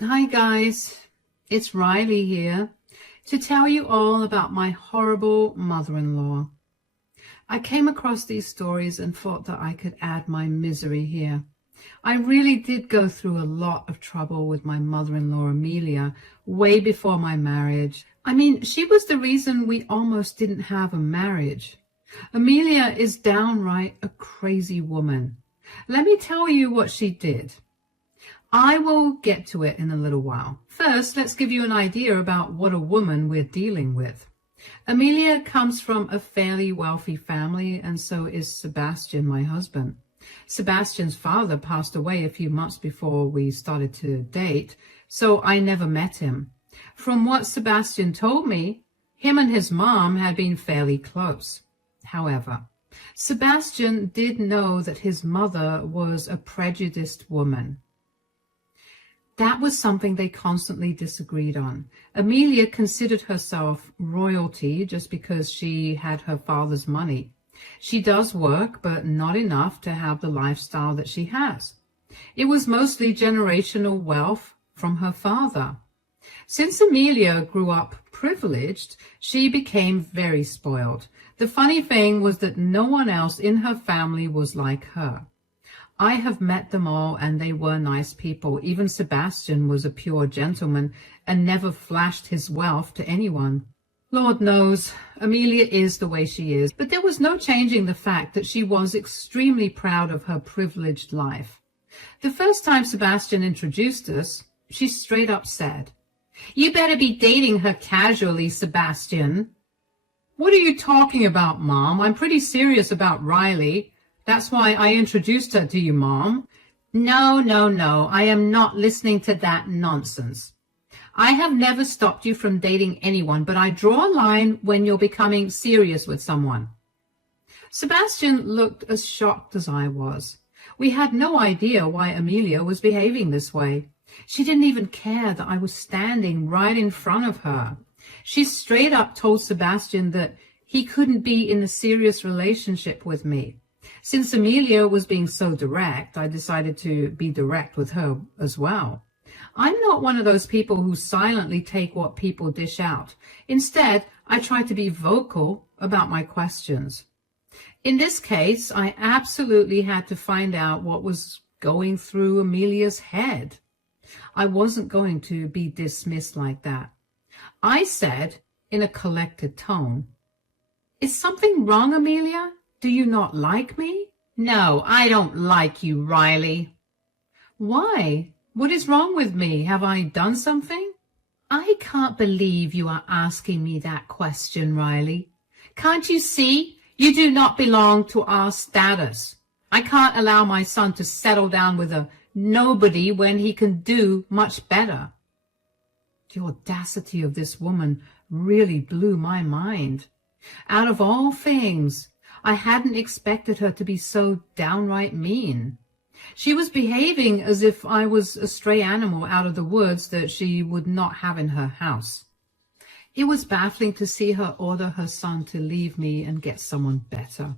Hi guys, it's Riley here to tell you all about my horrible mother-in-law. I came across these stories and thought that I could add my misery here. I really did go through a lot of trouble with my mother-in-law Amelia way before my marriage. I mean, she was the reason we almost didn't have a marriage. Amelia is downright a crazy woman. Let me tell you what she did. I will get to it in a little while. First, let's give you an idea about what a woman we're dealing with. Amelia comes from a fairly wealthy family, and so is Sebastian, my husband. Sebastian's father passed away a few months before we started to date, so I never met him. From what Sebastian told me, him and his mom had been fairly close. However, Sebastian did know that his mother was a prejudiced woman. That was something they constantly disagreed on. Amelia considered herself royalty just because she had her father's money. She does work, but not enough to have the lifestyle that she has. It was mostly generational wealth from her father. Since Amelia grew up privileged, she became very spoiled. The funny thing was that no one else in her family was like her. I have met them all, and they were nice people. Even Sebastian was a pure gentleman and never flashed his wealth to anyone. Lord knows, Amelia is the way she is, but there was no changing the fact that she was extremely proud of her privileged life. The first time Sebastian introduced us, she straight up said, "You better be dating her casually, Sebastian." "What are you talking about, Mom? I'm pretty serious about Riley. That's why I introduced her to you, Mom." No, I am not listening to that nonsense. I have never stopped you from dating anyone, but I draw a line when you're becoming serious with someone. Sebastian looked as shocked as I was. We had no idea why Amelia was behaving this way. She didn't even care that I was standing right in front of her. She straight up told Sebastian that he couldn't be in a serious relationship with me. Since Amelia was being so direct, I decided to be direct with her as well. I'm not one of those people who silently take what people dish out. Instead, I try to be vocal about my questions. In this case, I absolutely had to find out what was going through Amelia's head. I wasn't going to be dismissed like that. I said, in a collected tone, "Is something wrong, Amelia? Do you not like me?" "No, I don't like you, Riley." "Why? What is wrong with me? Have I done something?" "I can't believe you are asking me that question, Riley. Can't you see? You do not belong to our status. I can't allow my son to settle down with a nobody when he can do much better." The audacity of this woman really blew my mind. Out of all things, I hadn't expected her to be so downright mean. She was behaving as if I was a stray animal out of the woods that she would not have in her house. It was baffling to see her order her son to leave me and get someone better.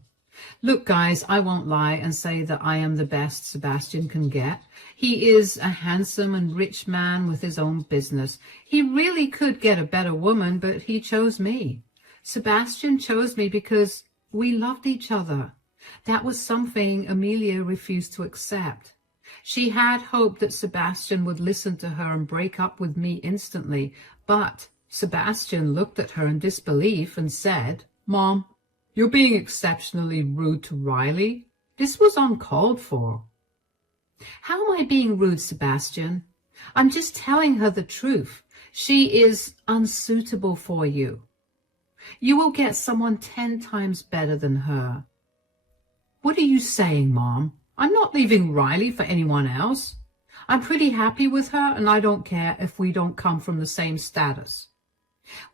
Look, guys, I won't lie and say that I am the best Sebastian can get. He is a handsome and rich man with his own business. He really could get a better woman, but he chose me. Sebastian chose me because we loved each other. That was something Amelia refused to accept. She had hoped that Sebastian would listen to her and break up with me instantly, but Sebastian looked at her in disbelief and said, "Mom, you're being exceptionally rude to Riley. This was uncalled for." "How am I being rude, Sebastian? I'm just telling her the truth. She is unsuitable for you. You will get someone 10 times better than her." "What are you saying, Mom? I'm not leaving Riley for anyone else. I'm pretty happy with her, and I don't care if we don't come from the same status."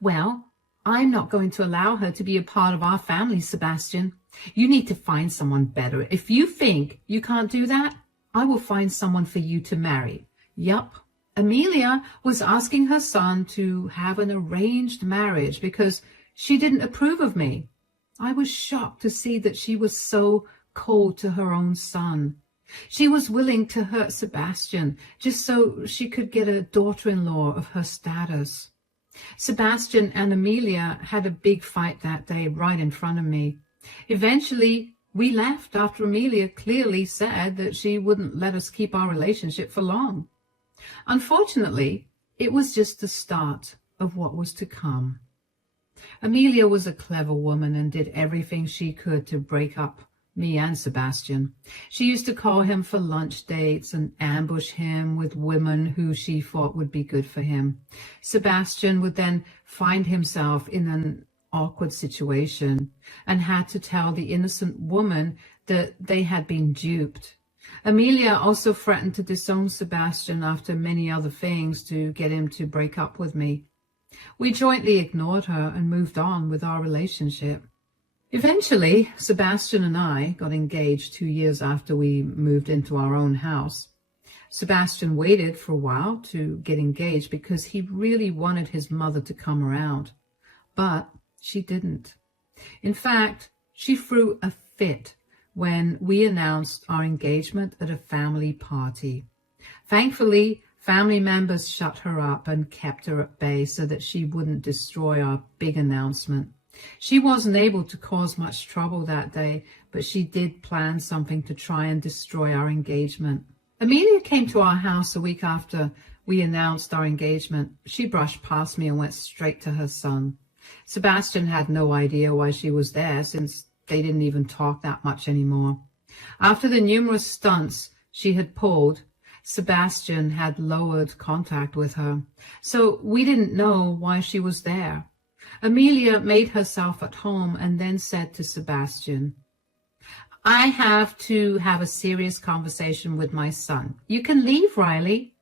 "Well, I'm not going to allow her to be a part of our family, Sebastian. You need to find someone better. If you think you can't do that, I will find someone for you to marry." Yup. Amelia was asking her son to have an arranged marriage because she didn't approve of me. I was shocked to see that she was so cold to her own son. She was willing to hurt Sebastian just so she could get a daughter-in-law of her status. Sebastian and Amelia had a big fight that day right in front of me. Eventually, we left after Amelia clearly said that she wouldn't let us keep our relationship for long. Unfortunately, it was just the start of what was to come. Amelia was a clever woman and did everything she could to break up me and Sebastian. She used to call him for lunch dates and ambush him with women who she thought would be good for him. Sebastian would then find himself in an awkward situation and had to tell the innocent woman that they had been duped. Amelia also threatened to disown Sebastian after many other things to get him to break up with me. We jointly ignored her and moved on with our relationship. Eventually, Sebastian and I got engaged 2 years after we moved into our own house. Sebastian waited for a while to get engaged because he really wanted his mother to come around. But she didn't. In fact, she threw a fit when we announced our engagement at a family party. Thankfully, family members shut her up and kept her at bay so that she wouldn't destroy our big announcement. She wasn't able to cause much trouble that day, but she did plan something to try and destroy our engagement. Amelia came to our house a week after we announced our engagement. She brushed past me and went straight to her son. Sebastian had no idea why she was there, since they didn't even talk that much anymore. After the numerous stunts she had pulled, Sebastian had lowered contact with her, so we didn't know why she was there. Amelia made herself at home and then said to Sebastian, "I have to have a serious conversation with my son. You can leave, Riley."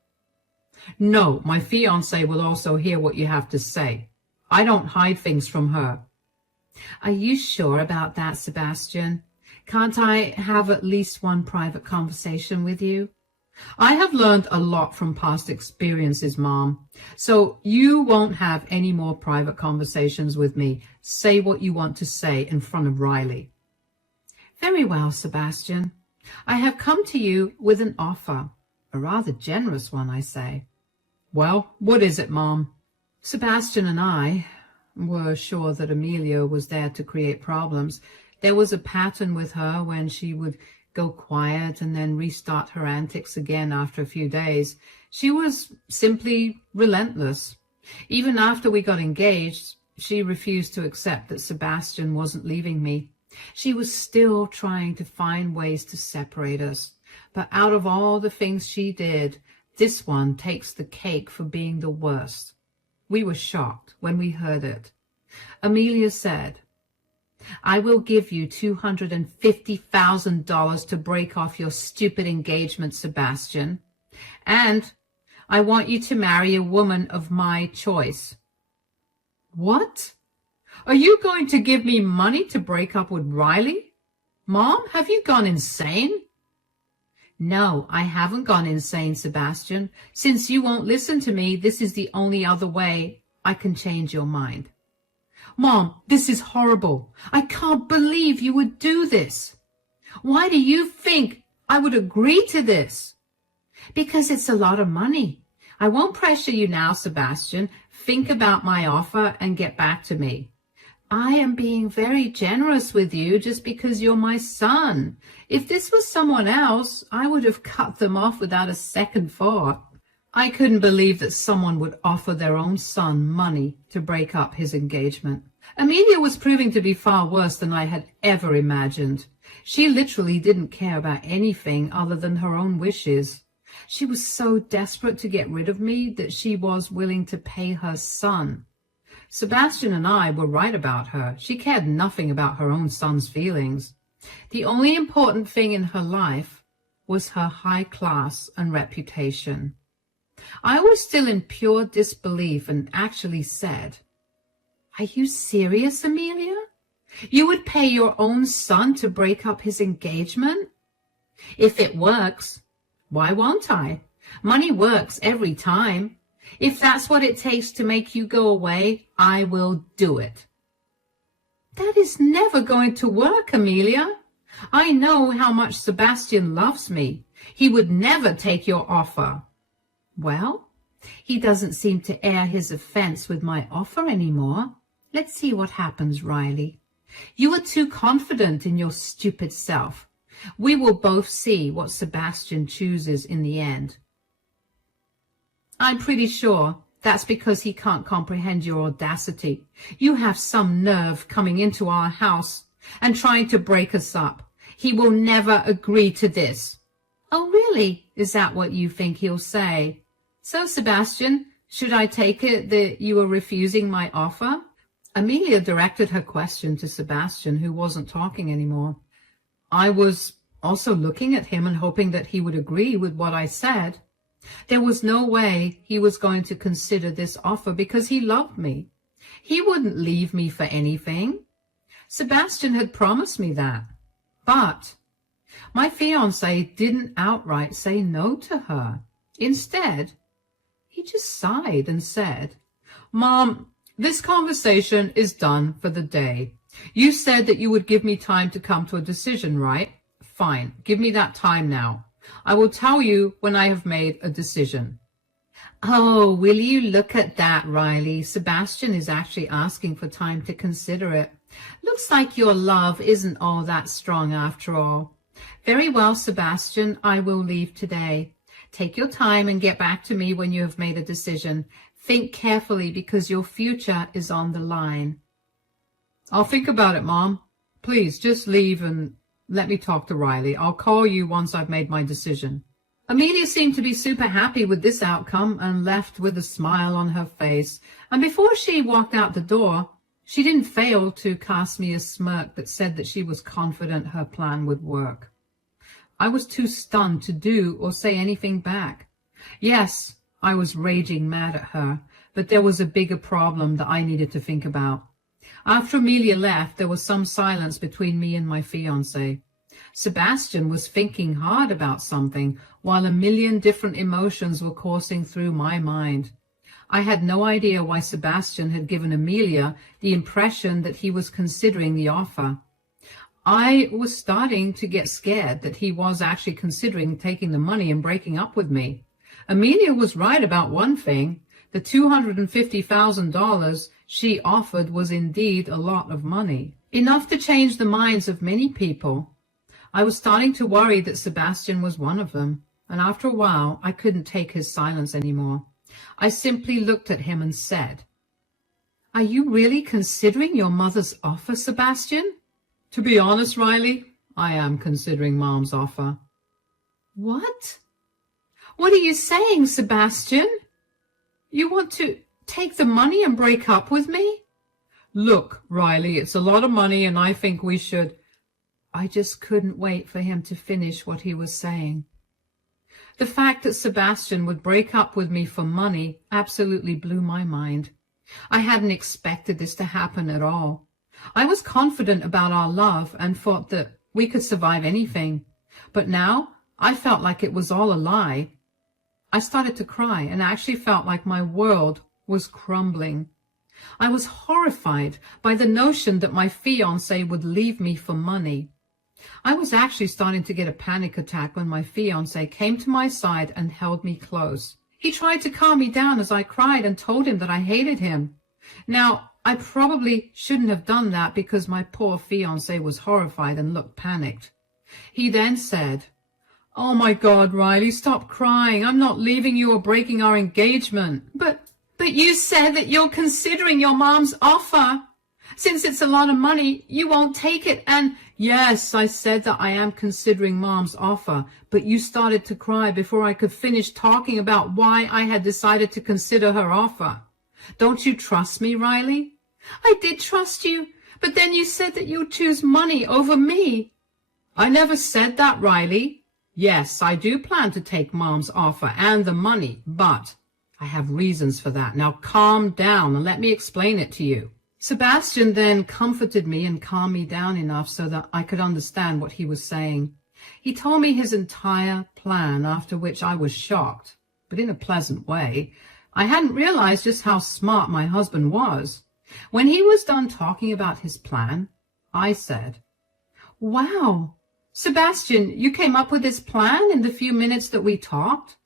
"No, my fiancé will also hear what you have to say. I don't hide things from her." "Are you sure about that, Sebastian? Can't I have at least one private conversation with you?" "I have learned a lot from past experiences, Mom, so you won't have any more private conversations with me. Say what you want to say in front of Riley." "Very well, Sebastian. I have come to you with an offer, a rather generous one, I say." "Well, what is it, Mom?" Sebastian and I were sure that Amelia was there to create problems. There was a pattern with her when she would go quiet and then restart her antics again after a few days. She was simply relentless. Even after we got engaged, she refused to accept that Sebastian wasn't leaving me. She was still trying to find ways to separate us. But out of all the things she did, this one takes the cake for being the worst. We were shocked when we heard it. Amelia said, "I will give you $250,000 to break off your stupid engagement, Sebastian. And I want you to marry a woman of my choice." "What? Are you going to give me money to break up with Riley? Mom, have you gone insane?" "No, I haven't gone insane, Sebastian. Since you won't listen to me, this is the only other way I can change your mind." "Mom, this is horrible. I can't believe you would do this. Why do you think I would agree to this?" "Because it's a lot of money. I won't pressure you now, Sebastian. Think about my offer and get back to me. I am being very generous with you just because you're my son. If this was someone else, I would have cut them off without a second thought." I couldn't believe that someone would offer their own son money to break up his engagement. Amelia was proving to be far worse than I had ever imagined. She literally didn't care about anything other than her own wishes. She was so desperate to get rid of me that she was willing to pay her son. Sebastian and I were right about her. She cared nothing about her own son's feelings. The only important thing in her life was her high class and reputation. I was still in pure disbelief and actually said, "Are you serious, Amelia? You would pay your own son to break up his engagement?" "If it works, why won't I? Money works every time. If that's what it takes to make you go away, I will do it." "That is never going to work, Amelia. I know how much Sebastian loves me. He would never take your offer. Well, he doesn't seem to air his offense with my offer anymore. Let's see what happens, Riley. You are too confident in your stupid self. We will both see what Sebastian chooses in the end. I'm pretty sure that's because he can't comprehend your audacity. You have some nerve coming into our house and trying to break us up. He will never agree to this. Oh, really? Is that what you think he'll say? So, Sebastian, should I take it that you are refusing my offer? Amelia directed her question to Sebastian, who wasn't talking anymore. I was also looking at him and hoping that he would agree with what I said. There was no way he was going to consider this offer because he loved me. He wouldn't leave me for anything. Sebastian had promised me that. But my fiancé didn't outright say no to her. Instead, he just sighed and said, Mom, this conversation is done for the day. You said that you would give me time to come to a decision, right? Fine, give me that time now. I will tell you when I have made a decision. Oh, will you look at that, Riley? Sebastian is actually asking for time to consider it. Looks like your love isn't all that strong after all. Very well, Sebastian, I will leave today. Take your time and get back to me when you have made a decision. Think carefully because your future is on the line. I'll think about it, Mom. Please, just leave and let me talk to Riley. I'll call you once I've made my decision. Amelia seemed to be super happy with this outcome and left with a smile on her face. And before she walked out the door, she didn't fail to cast me a smirk that said that she was confident her plan would work. I was too stunned to do or say anything back. Yes, I was raging mad at her, but there was a bigger problem that I needed to think about. After Amelia left, there was some silence between me and my fiancé. Sebastian was thinking hard about something, while a million different emotions were coursing through my mind. I had no idea why Sebastian had given Amelia the impression that he was considering the offer. I was starting to get scared that he was actually considering taking the money and breaking up with me. Amelia was right about one thing. The $250,000 she offered was indeed a lot of money, enough to change the minds of many people. I was starting to worry that Sebastian was one of them, and after a while I couldn't take his silence anymore. I simply looked at him and said, Are you really considering your mother's offer, Sebastian? To be honest, Riley, I am considering Mom's offer. What? What are you saying, Sebastian? You want to take the money and break up with me? Look, Riley, it's a lot of money and I think we should... I just couldn't wait for him to finish what he was saying. The fact that Sebastian would break up with me for money absolutely blew my mind. I hadn't expected this to happen at all. I was confident about our love and thought that we could survive anything. But now I felt like it was all a lie. I started to cry and actually felt like my world was crumbling. I was horrified by the notion that my fiancé would leave me for money. I was actually starting to get a panic attack when my fiancé came to my side and held me close. He tried to calm me down as I cried and told him that I hated him. Now, I probably shouldn't have done that because my poor fiancé was horrified and looked panicked. He then said, Oh my God, Riley, stop crying. I'm not leaving you or breaking our engagement. But you said that you're considering your mom's offer. Since it's a lot of money, you won't take it. And yes, I said that I am considering Mom's offer, but you started to cry before I could finish talking about why I had decided to consider her offer. Don't you trust me, Riley? I did trust you, but then you said that you'd choose money over me. I never said that, Riley. Yes, I do plan to take Mom's offer and the money, but I have reasons for that. Now calm down and let me explain it to you. Sebastian then comforted me and calmed me down enough so that I could understand what he was saying. He told me his entire plan, after which I was shocked, but in a pleasant way. I hadn't realized just how smart my husband was. When he was done talking about his plan, I said, Wow, Sebastian, you came up with this plan in the few minutes that we talked?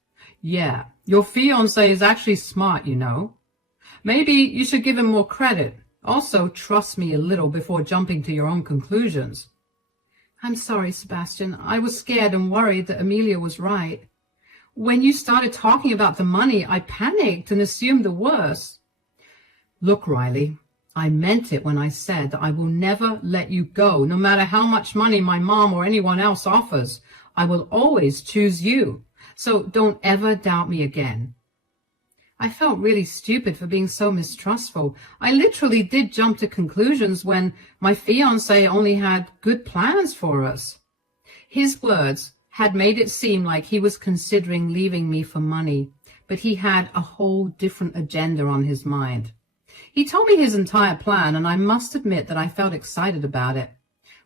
Yeah, your fiancé is actually smart, you know. Maybe you should give him more credit. Also, trust me a little before jumping to your own conclusions. I'm sorry, Sebastian. I was scared and worried that Amelia was right. When you started talking about the money, I panicked and assumed the worst. Look, Riley, I meant it when I said that I will never let you go, no matter how much money my mom or anyone else offers. I will always choose you. So don't ever doubt me again. I felt really stupid for being so mistrustful. I literally did jump to conclusions when my fiancé only had good plans for us. His words had made it seem like he was considering leaving me for money, but he had a whole different agenda on his mind. He told me his entire plan, and I must admit that I felt excited about it.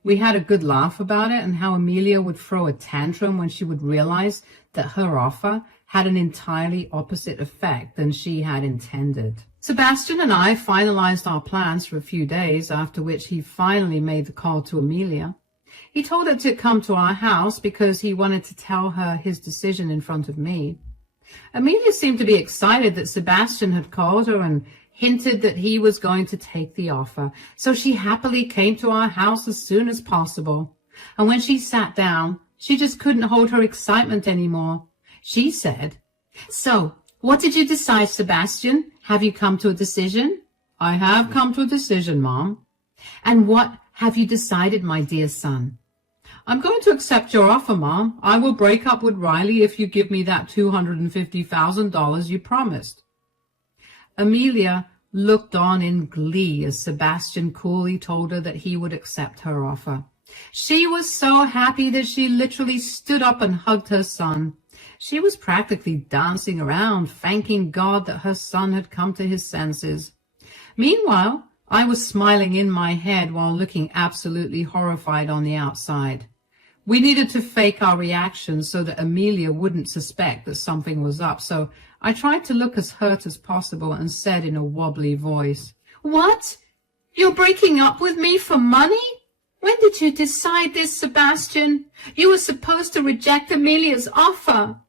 We had a good laugh about it and how Amelia would throw a tantrum when she would realize that her offer had an entirely opposite effect than she had intended. Sebastian and I finalized our plans for a few days, after which he finally made the call to Amelia. He told her to come to our house because he wanted to tell her his decision in front of me. Amelia seemed to be excited that Sebastian had called her and hinted that he was going to take the offer, so she happily came to our house as soon as possible. And when she sat down, she just couldn't hold her excitement anymore. She said, "So, what did you decide, Sebastian? Have you come to a decision?" "I have come to a decision, Mom." "And what have you decided, my dear son?" "I'm going to accept your offer, Mom. I will break up with Riley if you give me that $250,000 you promised." Amelia looked on in glee as Sebastian coolly told her that he would accept her offer. She was so happy that she literally stood up and hugged her son. She was practically dancing around, thanking God that her son had come to his senses. Meanwhile, I was smiling in my head while looking absolutely horrified on the outside. We needed to fake our reactions so that Amelia wouldn't suspect that something was up, so I tried to look as hurt as possible and said in a wobbly voice, "What? You're breaking up with me for money? When did you decide this, Sebastian? You were supposed to reject Amelia's offer."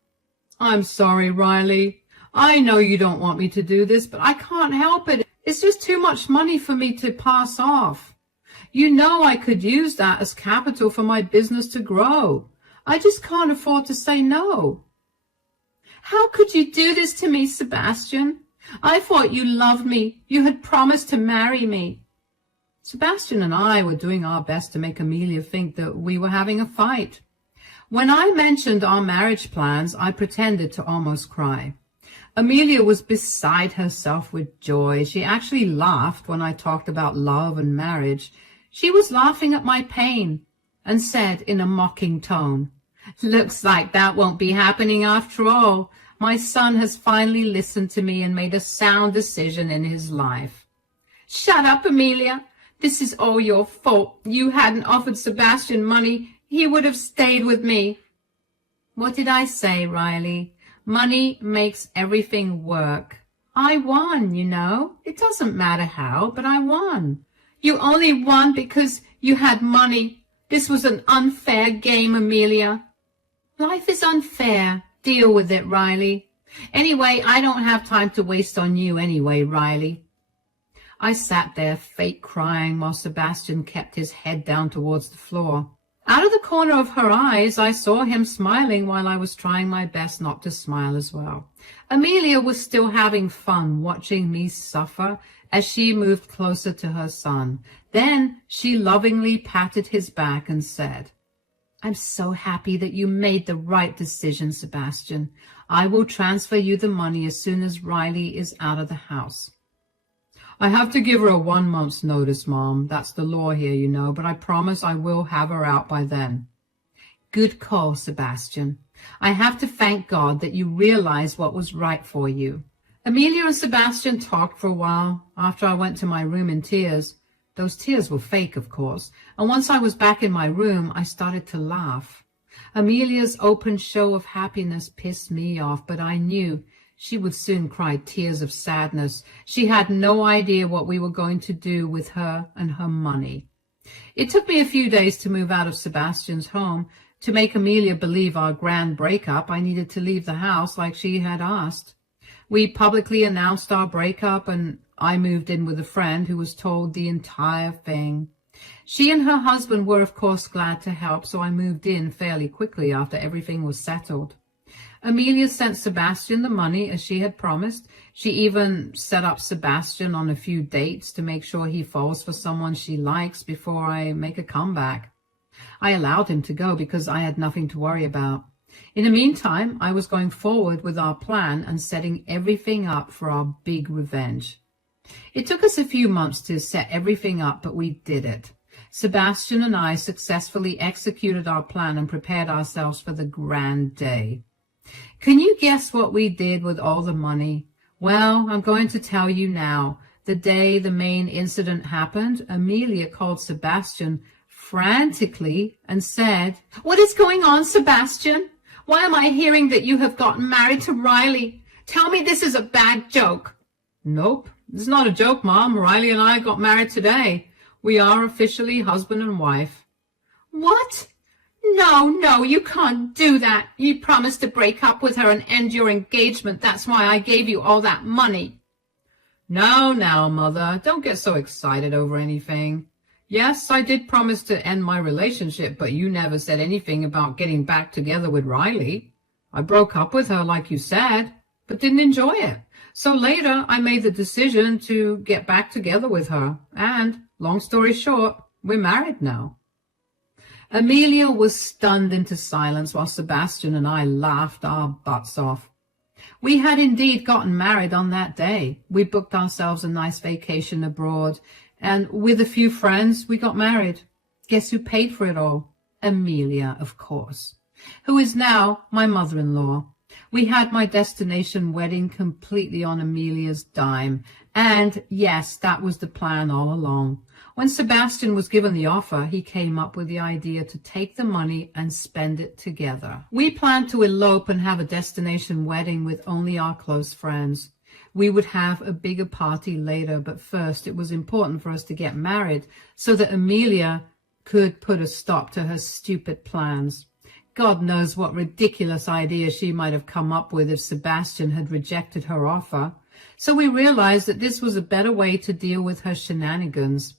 "I'm sorry, Riley. I know you don't want me to do this, but I can't help it. It's just too much money for me to pass off. You know I could use that as capital for my business to grow. I just can't afford to say no." "How could you do this to me, Sebastian? I thought you loved me. You had promised to marry me." Sebastian and I were doing our best to make Amelia think that we were having a fight. When I mentioned our marriage plans, I pretended to almost cry. Amelia was beside herself with joy. She actually laughed when I talked about love and marriage. She was laughing at my pain and said in a mocking tone, "Looks like that won't be happening after all. My son has finally listened to me and made a sound decision in his life." "Shut up, Amelia. This is all your fault. You hadn't offered Sebastian money. He would have stayed with me." "What did I say, Riley? Money makes everything work. I won, you know. It doesn't matter how, but I won." "You only won because you had money. This was an unfair game, Amelia." "Life is unfair. Deal with it, Riley. Anyway, I don't have time to waste on you anyway, Riley." I sat there, fake crying, while Sebastian kept his head down towards the floor. Out of the corner of her eyes, I saw him smiling while I was trying my best not to smile as well. Amelia was still having fun watching me suffer as she moved closer to her son. Then she lovingly patted his back and said, "I'm so happy that you made the right decision, Sebastian. I will transfer you the money as soon as Riley is out of the house." "I have to give her a 1 month's notice, Mom. That's the law here, you know, but I promise I will have her out by then." "Good call, Sebastian. I have to thank God that you realized what was right for you." Amelia and Sebastian talked for a while after I went to my room in tears. Those tears were fake, of course, and once I was back in my room, I started to laugh. Amelia's open show of happiness pissed me off, but I knew she would soon cry tears of sadness. She had no idea what we were going to do with her and her money. It took me a few days to move out of Sebastian's home. To make Amelia believe our grand breakup, I needed to leave the house like she had asked. We publicly announced our breakup, and I moved in with a friend who was told the entire thing. She and her husband were, of course, glad to help, so I moved in fairly quickly after everything was settled. Amelia sent Sebastian the money as she had promised. She even set up Sebastian on a few dates to make sure he falls for someone she likes before I make a comeback. I allowed him to go because I had nothing to worry about. In the meantime, I was going forward with our plan and setting everything up for our big revenge. It took us a few months to set everything up, but we did it. Sebastian and I successfully executed our plan and prepared ourselves for the grand day. Can you guess what we did with all the money? Well, I'm going to tell you now. The day the main incident happened, Amelia called Sebastian frantically and said, "What is going on, Sebastian? Why am I hearing that you have gotten married to Riley? Tell me this is a bad joke." "Nope, it's not a joke, Mom. Riley and I got married today. We are officially husband and wife." "What? No, you can't do that. You promised to break up with her and end your engagement. That's why I gave you all that money." Now, Mother, don't get so excited over anything. Yes, I did promise to end my relationship, but you never said anything about getting back together with Riley. I broke up with her like you said, but didn't enjoy it. So later I made the decision to get back together with her. And, long story short, we're married now. Amelia was stunned into silence while Sebastian and I laughed our butts off. We had indeed gotten married on that day. We booked ourselves a nice vacation abroad, and with a few friends, we got married. Guess who paid for it all? Amelia, of course, who is now my mother-in-law. We had my destination wedding completely on Amelia's dime, and yes, that was the plan all along. When Sebastian was given the offer, he came up with the idea to take the money and spend it together. We planned to elope and have a destination wedding with only our close friends. We would have a bigger party later, but first it was important for us to get married so that Amelia could put a stop to her stupid plans. God knows what ridiculous idea she might have come up with if Sebastian had rejected her offer. So we realized that this was a better way to deal with her shenanigans.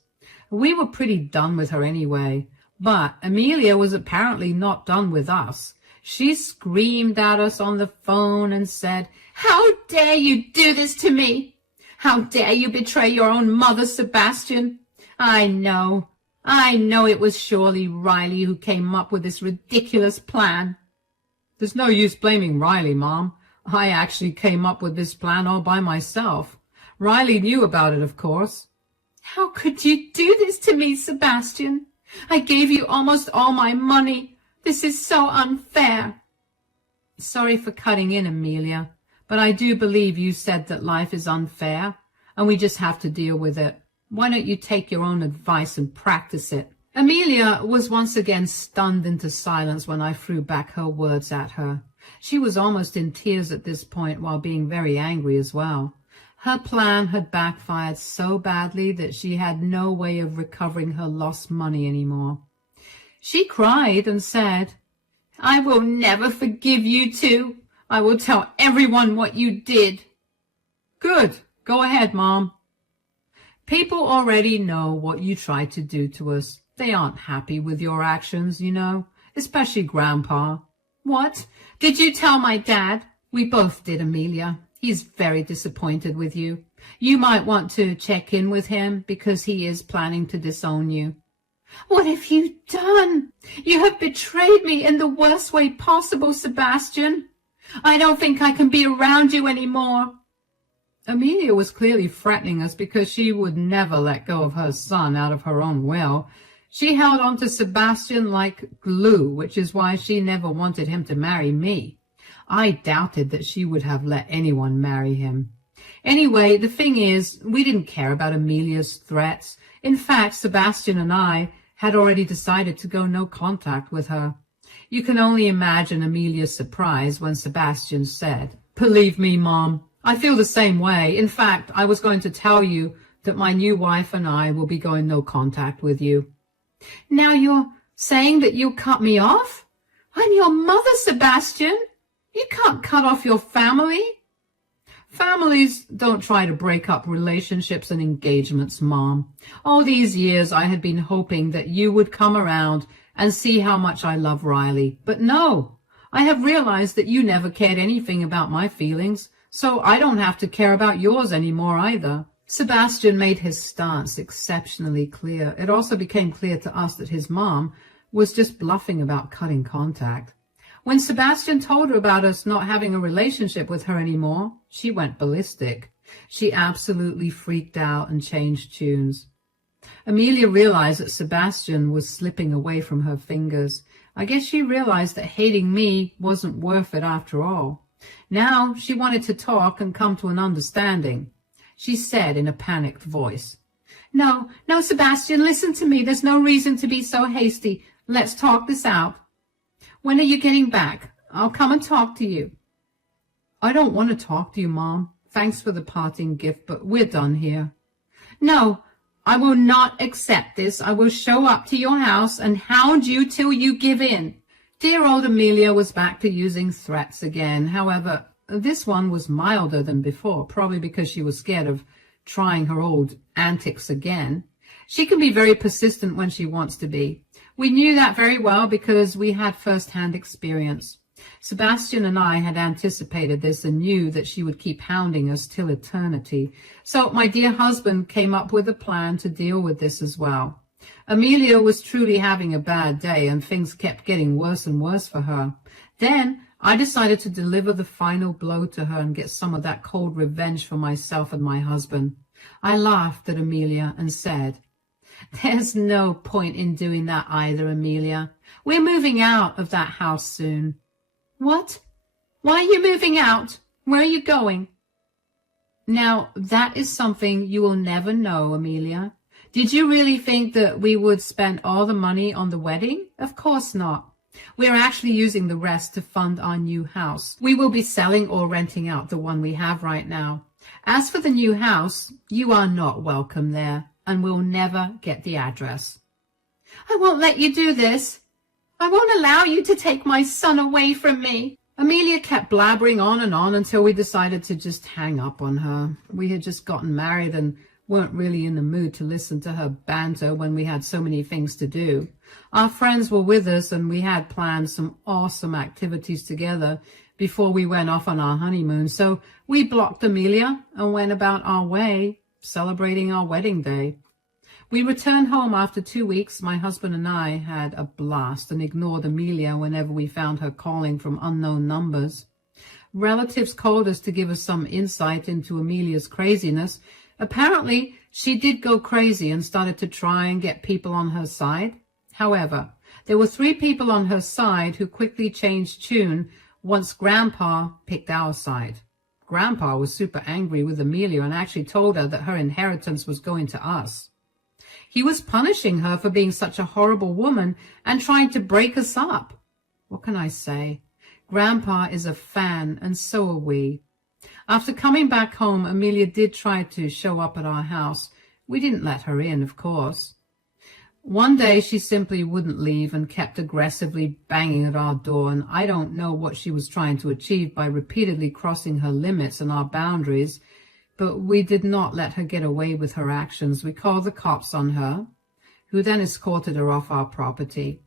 We were pretty done with her anyway, but Amelia was apparently not done with us. She screamed at us on the phone and said, "How dare you do this to me? How dare you betray your own mother, Sebastian? I know it was surely Riley who came up with this ridiculous plan." "There's no use blaming Riley, Mom. I actually came up with this plan all by myself. Riley knew about it, of course." "How could you do this to me, Sebastian? I gave you almost all my money. This is so unfair." "Sorry for cutting in, Amelia, but I do believe you said that life is unfair, and we just have to deal with it. Why don't you take your own advice and practice it?" Amelia was once again stunned into silence when I threw back her words at her. She was almost in tears at this point while being very angry as well. Her plan had backfired so badly that she had no way of recovering her lost money anymore. She cried and said, "I will never forgive you two. I will tell everyone what you did." "Good. Go ahead, Mom." "People already know what you tried to do to us. They aren't happy with your actions, you know, especially Grandpa." "What? Did you tell my dad?" "We both did, Amelia. He's very disappointed with you. You might want to check in with him because he is planning to disown you." "What have you done? You have betrayed me in the worst way possible, Sebastian. I don't think I can be around you anymore." Amelia was clearly threatening us because she would never let go of her son out of her own will. She held on to Sebastian like glue, which is why she never wanted him to marry me. I doubted that she would have let anyone marry him. Anyway, the thing is, we didn't care about Amelia's threats. In fact, Sebastian and I had already decided to go no contact with her. You can only imagine Amelia's surprise when Sebastian said, "Believe me, Mom, I feel the same way. In fact, I was going to tell you that my new wife and I will be going no contact with you." Now you're saying that you'll cut me off? I'm your mother, Sebastian. You can't cut off your family. Families don't try to break up relationships and engagements, Mom. All these years I had been hoping that you would come around and see how much I love Riley. But no, I have realized that you never cared anything about my feelings, so I don't have to care about yours anymore either. Sebastian made his stance exceptionally clear. It also became clear to us that his mom was just bluffing about cutting contact. When Sebastian told her about us not having a relationship with her anymore, she went ballistic. She absolutely freaked out and changed tunes. Amelia realized that Sebastian was slipping away from her fingers. I guess she realized that hating me wasn't worth it after all. Now she wanted to talk and come to an understanding. She said in a panicked voice, No, Sebastian, listen to me. There's no reason to be so hasty. Let's talk this out. When are you getting back? I'll come and talk to you. I don't want to talk to you, Mom. Thanks for the parting gift, but we're done here. No, I will not accept this. I will show up to your house and hound you till you give in. Dear old Amelia was back to using threats again. However, this one was milder than before, probably because she was scared of trying her old antics again. She can be very persistent when she wants to be. We knew that very well because we had first-hand experience. Sebastian and I had anticipated this and knew that she would keep hounding us till eternity. So my dear husband came up with a plan to deal with this as well. Amelia was truly having a bad day and things kept getting worse and worse for her. Then I decided to deliver the final blow to her and get some of that cold revenge for myself and my husband. I laughed at Amelia and said, There's no point in doing that either, Amelia. We're moving out of that house soon. What? Why are you moving out? Where are you going? Now, that is something you will never know, Amelia. Did you really think that we would spend all the money on the wedding? Of course not. We are actually using the rest to fund our new house. We will be selling or renting out the one we have right now. As for the new house, you are not welcome there and will never get the address. I won't let you do this. I won't allow you to take my son away from me. Amelia kept blabbering on until we decided to just hang up on her. We had just gotten married and weren't really in the mood to listen to her banter when we had so many things to do. Our friends were with us and we had planned some awesome activities together before we went off on our honeymoon. So we blocked Amelia and went about our way, celebrating our wedding day. We returned home after 2 weeks. My husband and I had a blast and ignored Amelia whenever we found her calling from unknown numbers. Relatives called us to give us some insight into Amelia's craziness. Apparently, she did go crazy and started to try and get people on her side. However, there were 3 people on her side who quickly changed tune once Grandpa picked our side. Grandpa was super angry with Amelia and actually told her that her inheritance was going to us. He was punishing her for being such a horrible woman and trying to break us up. What can I say? Grandpa is a fan, and so are we. After coming back home, Amelia did try to show up at our house. We didn't let her in, of course. One day she simply wouldn't leave and kept aggressively banging at our door, and I don't know what she was trying to achieve by repeatedly crossing her limits and our boundaries, but we did not let her get away with her actions. We called the cops on her, who then escorted her off our property.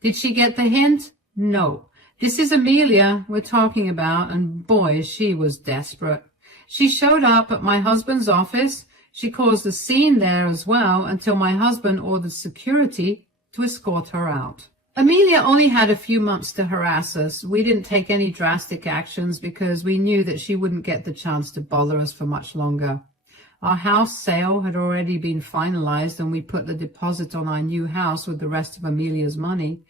Did she get the hint? No. This is Amelia we're talking about, and boy, she was desperate. She showed up at my husband's office. She caused a scene there as well until my husband ordered security to escort her out. Amelia only had a few months to harass us. We didn't take any drastic actions because we knew that she wouldn't get the chance to bother us for much longer. Our house sale had already been finalized and we put the deposit on our new house with the rest of Amelia's money.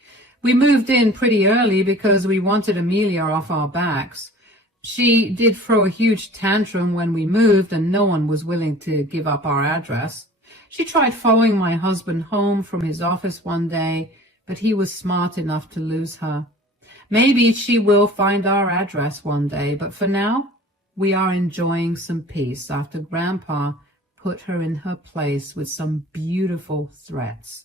We moved in pretty early because we wanted Amelia off our backs. She did throw a huge tantrum when we moved and no one was willing to give up our address. She tried following my husband home from his office one day, but he was smart enough to lose her. Maybe she will find our address one day, but for now, we are enjoying some peace after Grandpa put her in her place with some beautiful threats.